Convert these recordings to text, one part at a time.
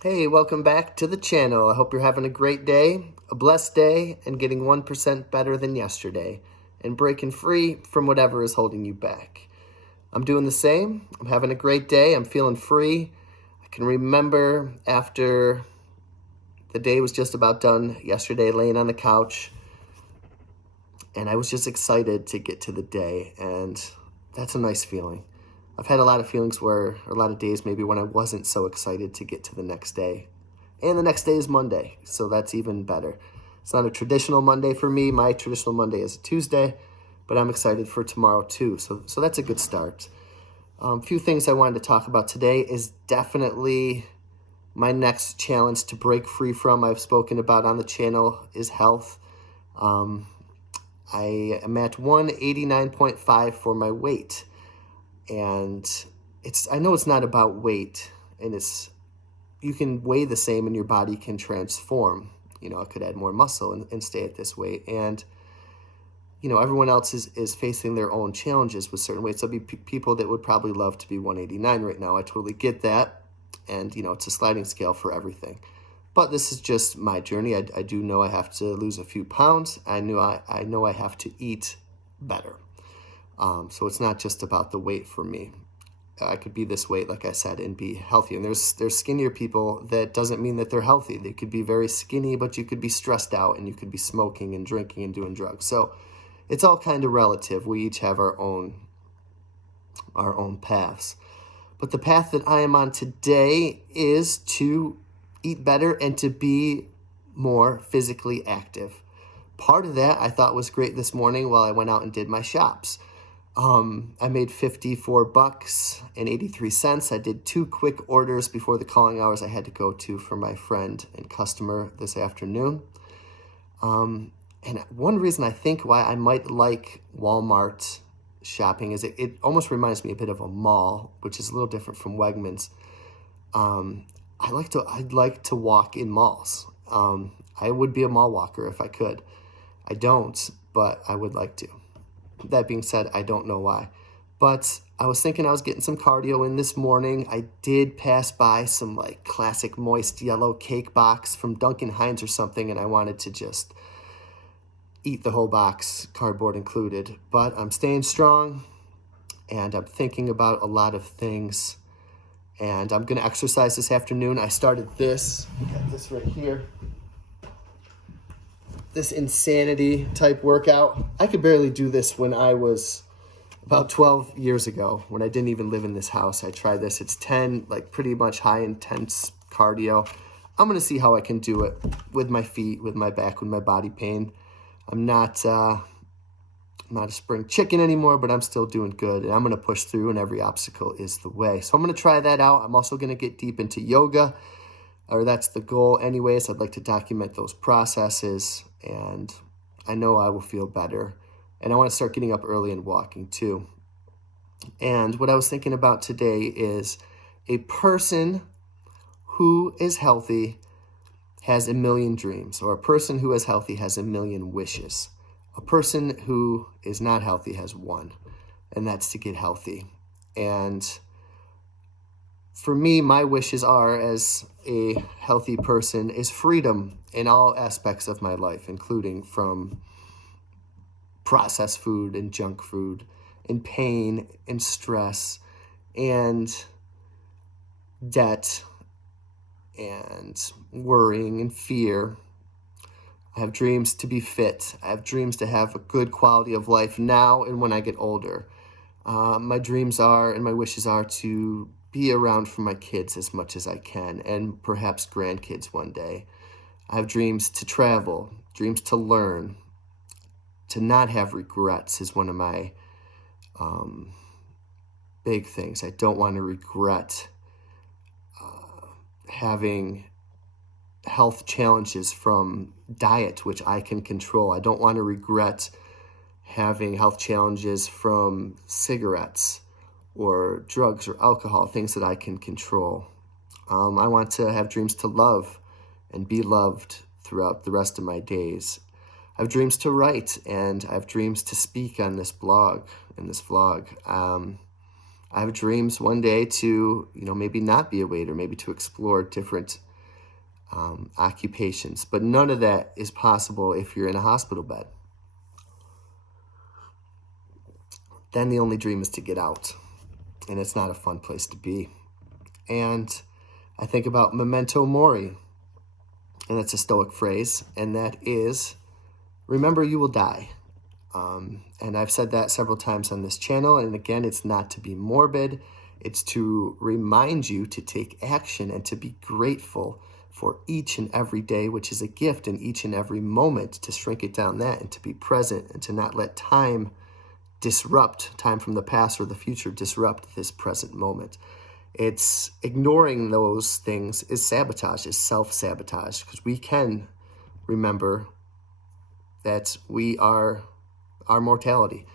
Hey, welcome back to the channel. I hope you're having a great day, a blessed day, and getting 1% better than yesterday, and breaking free from whatever is holding you back. I'm doing the same. I'm having a great day. I'm feeling free. I can remember after the day was just about done yesterday, laying on the couch, and I was just excited to get to the day, and that's a nice feeling. I've had a lot of feelings where, or a lot of days maybe when I wasn't so excited to get to the next day. And the next day is Monday, so that's even better. It's not a traditional Monday for me. My traditional Monday is a Tuesday, but I'm excited for tomorrow too. So that's a good start. A few things I wanted to talk about today is definitely my next challenge to break free from, I've spoken about on the channel, is health. I am at 189.5 for my weight. And I know it's not about weight, and you can weigh the same and your body can transform. I could add more muscle and stay at this weight. And, everyone else is facing their own challenges with certain weights. There'll be people that would probably love to be 189 right now. I totally get that. And, it's a sliding scale for everything. But this is just my journey. I do know I have to lose a few pounds. I know I have to eat better. So it's not just about the weight for me. I could be this weight, like I said, and be healthy. And there's skinnier people that doesn't mean that they're healthy. They could be very skinny, but you could be stressed out and you could be smoking and drinking and doing drugs. So it's all kind of relative. We each have our own paths. But the path that I am on today is to eat better and to be more physically active. Part of that I thought was great this morning while I went out and did my shops. I made $54.83. I did 2 quick orders before the calling hours I had to go to for my friend and customer this afternoon. And one reason I think why I might like Walmart shopping is it almost reminds me a bit of a mall, which is a little different from Wegmans. I'd like to walk in malls. I would be a mall walker if I could. I don't, but I would like to. That being said, I don't know why. But I was thinking I was getting some cardio in this morning. I did pass by some classic moist yellow cake box from Duncan Hines or something, and I wanted to just eat the whole box, cardboard included. But I'm staying strong, and I'm thinking about a lot of things. And I'm going to exercise this afternoon. I started this. I got this right here. This insanity type workout. I could barely do this when I was about 12 years ago, when I didn't even live in this house. I tried this. It's 10, pretty much high intense cardio. I'm going to see how I can do it with my feet, with my back, with my body pain. I'm not a spring chicken anymore, but I'm still doing good. And I'm going to push through, and every obstacle is the way. So I'm going to try that out. I'm also going to get deep into yoga, or that's the goal anyways. I'd like to document those processes, and I know I will feel better. And I want to start getting up early and walking too. And what I was thinking about today is a person who is healthy has a million dreams, or a person who is healthy has a million wishes. A person who is not healthy has one, and that's to get healthy. And for me, my wishes are, as a healthy person, is freedom in all aspects of my life, including from processed food and junk food, and pain and stress and debt and worrying and fear. I have dreams to be fit. I have dreams to have a good quality of life now and when I get older. My dreams are, and my wishes are, to be around for my kids as much as I can, and perhaps grandkids one day. I have dreams to travel, dreams to learn, to not have regrets is one of my big things. I don't want to regret having health challenges from diet, which I can control. I don't want to regret having health challenges from cigarettes or drugs or alcohol, things that I can control. I want to have dreams to love and be loved throughout the rest of my days. I have dreams to write, and I have dreams to speak on this blog and this vlog. I have dreams one day to, maybe not be a waiter, maybe to explore different occupations. But none of that is possible if you're in a hospital bed. Then the only dream is to get out. And it's not a fun place to be. And I think about Memento Mori. And it's a stoic phrase. And that is, remember you will die. And I've said that several times on this channel. And again, it's not to be morbid. It's to remind you to take action and to be grateful for each and every day, which is a gift, in each and every moment, to shrink it down that and to be present and to not let time from the past or the future disrupt this present moment. It's ignoring those things is sabotage, is self-sabotage, because we can remember that we are our mortality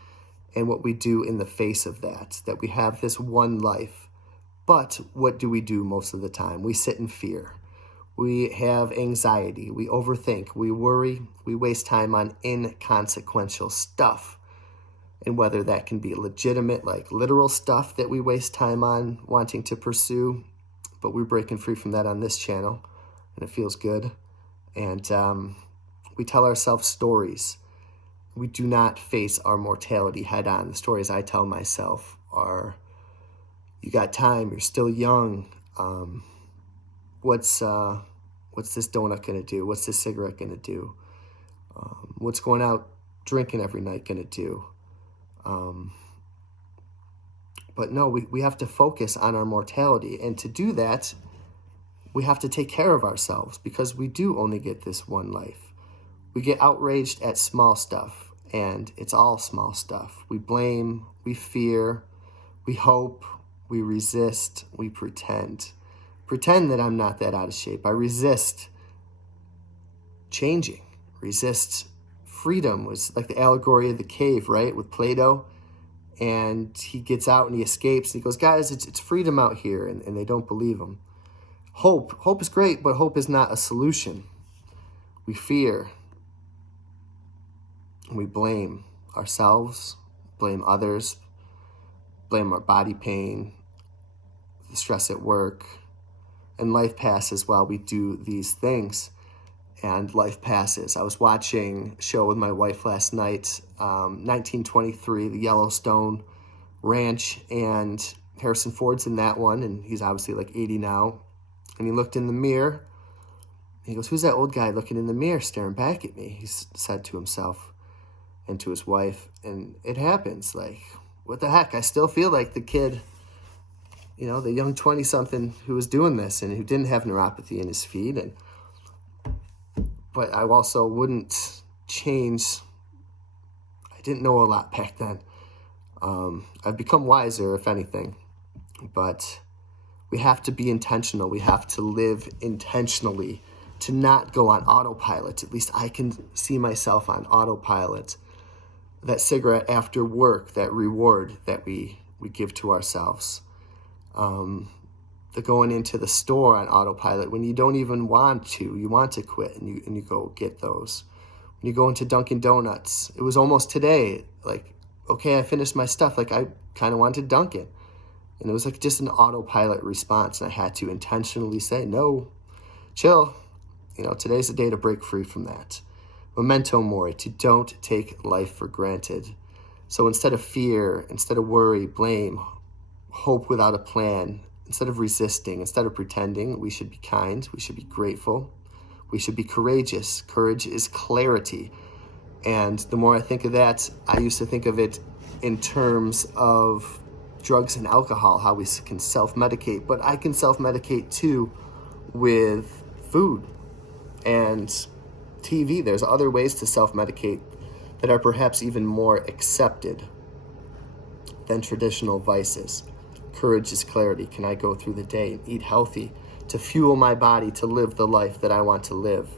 and what we do in the face of that we have this one life. But what do we do most of the time? We sit in fear. We have anxiety. We overthink. We worry. We waste time on inconsequential stuff. And whether that can be legitimate, like literal stuff that we waste time on wanting to pursue, but we're breaking free from that on this channel, and it feels good. And we tell ourselves stories. We do not face our mortality head on. The stories I tell myself are, you got time, you're still young. What's this donut gonna do? What's this cigarette gonna do? What's going out drinking every night gonna do? But no, we have to focus on our mortality. And to do that, we have to take care of ourselves, because we do only get this one life. We get outraged at small stuff, and it's all small stuff. We blame, we fear, we hope, we resist, we pretend. Pretend that I'm not that out of shape. I resist changing, resist freedom. Was like the allegory of the cave, right, with Plato. And he gets out and he escapes. And he goes, guys, it's freedom out here. And they don't believe him. Hope is great, but hope is not a solution. We fear. We blame ourselves, blame others, blame our body pain, the stress at work. And life passes while we do these things. And life passes. I was watching a show with my wife last night, 1923, the Yellowstone Ranch, and Harrison Ford's in that one, and he's obviously like 80 now. And he looked in the mirror. He goes, who's that old guy looking in the mirror staring back at me? He said to himself and to his wife. And it happens. Like, what the heck? I still feel like the kid, the young 20-something who was doing this and who didn't have neuropathy in his feet. But I also wouldn't change. I didn't know a lot back then. I've become wiser, if anything. But we have to be intentional. We have to live intentionally, to not go on autopilot. At least I can see myself on autopilot. That cigarette after work, that reward that we give to ourselves. The going into the store on autopilot when you don't even want to. You want to quit, and you go get those. When you go into Dunkin' Donuts, it was almost today, like, okay, I finished my stuff. Like, I kind of wanted Dunkin'. And it was like just an autopilot response. And I had to intentionally say, no, chill. Today's the day to break free from that. Memento Mori, to don't take life for granted. So instead of fear, instead of worry, blame, hope without a plan, instead of resisting, instead of pretending, we should be kind, we should be grateful, we should be courageous. Courage is clarity. And the more I think of that, I used to think of it in terms of drugs and alcohol, how we can self-medicate. But I can self-medicate too with food and TV. There's other ways to self-medicate that are perhaps even more accepted than traditional vices. Courage is clarity. Can I go through the day and eat healthy to fuel my body to live the life that I want to live?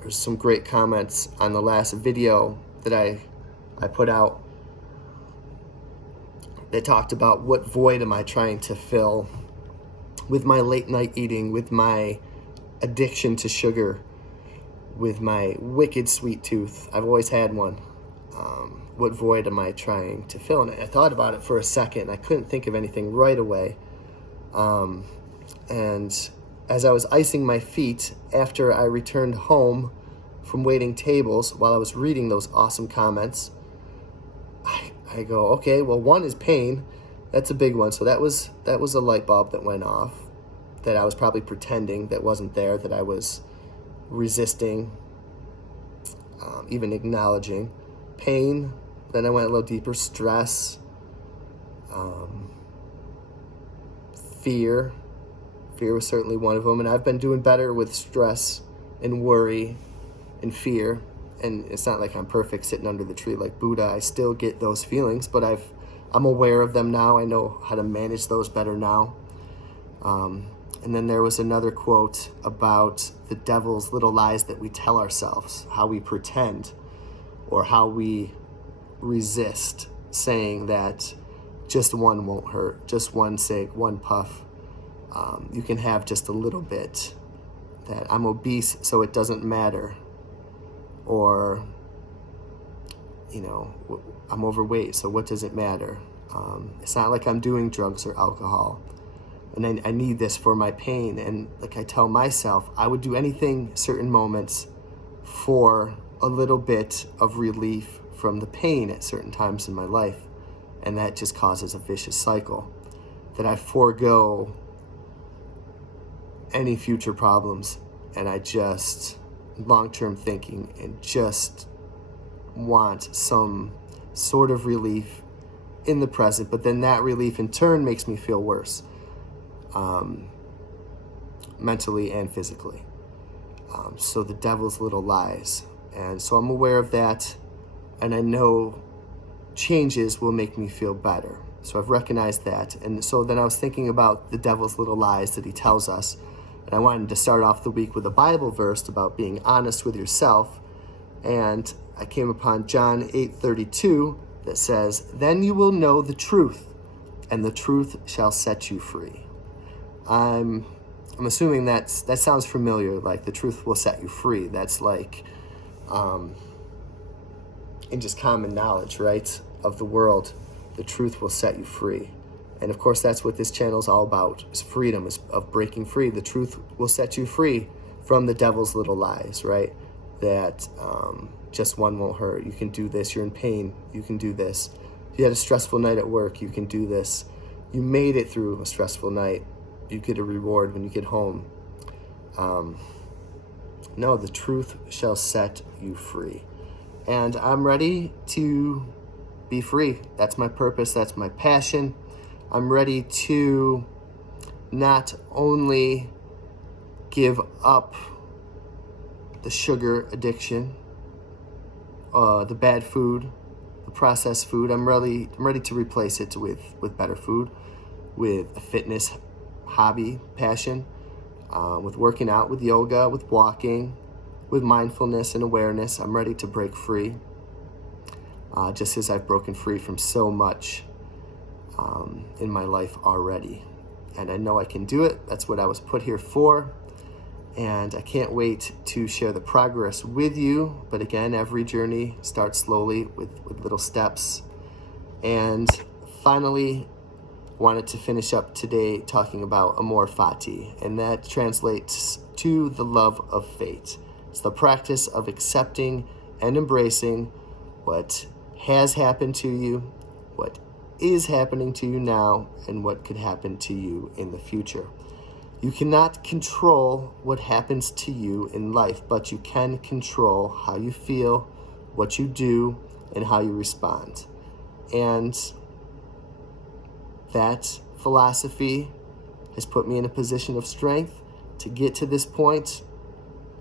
There's some great comments on the last video that I put out that talked about what void am I trying to fill with my late night eating, with my addiction to sugar, with my wicked sweet tooth. I've always had one. What void am I trying to fill? And I thought about it for a second. I couldn't think of anything right away. And as I was icing my feet after I returned home from waiting tables while I was reading those awesome comments, I go, okay, well, one is pain. That's a big one. So that was a light bulb that went off, that I was probably pretending that wasn't there, that I was resisting, even acknowledging. Pain. Then I went a little deeper. Stress. Fear. Fear was certainly one of them. And I've been doing better with stress and worry and fear. And it's not like I'm perfect sitting under the tree like Buddha. I still get those feelings, but I'm aware of them now. I know how to manage those better now. And then there was another quote about the devil's little lies that we tell ourselves, how we pretend or how we resist saying that just one won't hurt, just one cig, one puff. You can have just a little bit. That I'm obese, so it doesn't matter. Or, I'm overweight, so what does it matter? It's not like I'm doing drugs or alcohol. And I need this for my pain. And like I tell myself, I would do anything certain moments for a little bit of relief from the pain at certain times in my life. And that just causes a vicious cycle. That I forego any future problems, and I just long-term thinking and just want some sort of relief in the present, but then that relief in turn makes me feel worse, mentally and physically. So the devil's little lies. And so I'm aware of that, and I know changes will make me feel better. So I've recognized that. And so then I was thinking about the devil's little lies that he tells us. And I wanted to start off the week with a Bible verse about being honest with yourself. And I came upon John 8:32 that says, "Then you will know the truth, and the truth shall set you free." I'm assuming that sounds familiar, like the truth will set you free. That's like in just common knowledge, right, of the world. The truth will set you free. And of course, that's what this channel is all about, is freedom, is of breaking free. The truth will set you free from the devil's little lies, right? That just one won't hurt. You can do this. You're in pain. You can do this. You had a stressful night at work. You can do this. You made it through a stressful night. You get a reward when you get home. No, the truth shall set you free. And I'm ready to be free. That's my purpose. That's my passion. I'm ready to not only give up the sugar addiction, the bad food, the processed food. I'm ready to replace it with better food, with a fitness hobby, passion, with working out, with yoga, with walking, with mindfulness and awareness. I'm ready to break free, just as I've broken free from so much in my life already. And I know I can do it. That's what I was put here for. And I can't wait to share the progress with you. But again, every journey starts slowly with little steps. And finally, wanted to finish up today talking about Amor Fati. And that translates to the love of fate. It's the practice of accepting and embracing what has happened to you, what is happening to you now, and what could happen to you in the future. You cannot control what happens to you in life, but you can control how you feel, what you do, and how you respond. And that philosophy has put me in a position of strength to get to this point,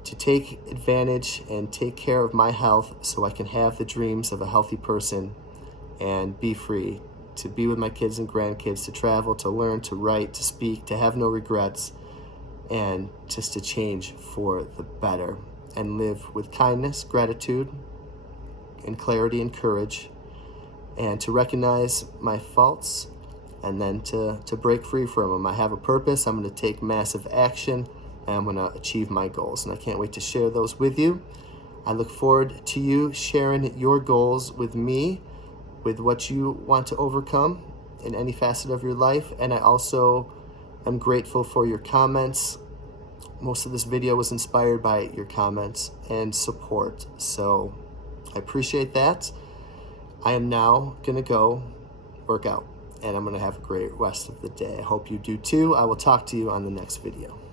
to take advantage and take care of my health so I can have the dreams of a healthy person and be free, to be with my kids and grandkids, to travel, to learn, to write, to speak, to have no regrets, and just to change for the better and live with kindness, gratitude, and clarity and courage, and to recognize my faults and then to break free from them. I have a purpose. I'm going to take massive action, and I'm going to achieve my goals, and I can't wait to share those with you. I look forward to you sharing your goals with me, with what you want to overcome in any facet of your life. And I also I'm grateful for your comments. Most of this video was inspired by your comments and support, so I appreciate that. I am now going to go work out, and I'm going to have a great rest of the day. I hope you do too. I will talk to you on the next video.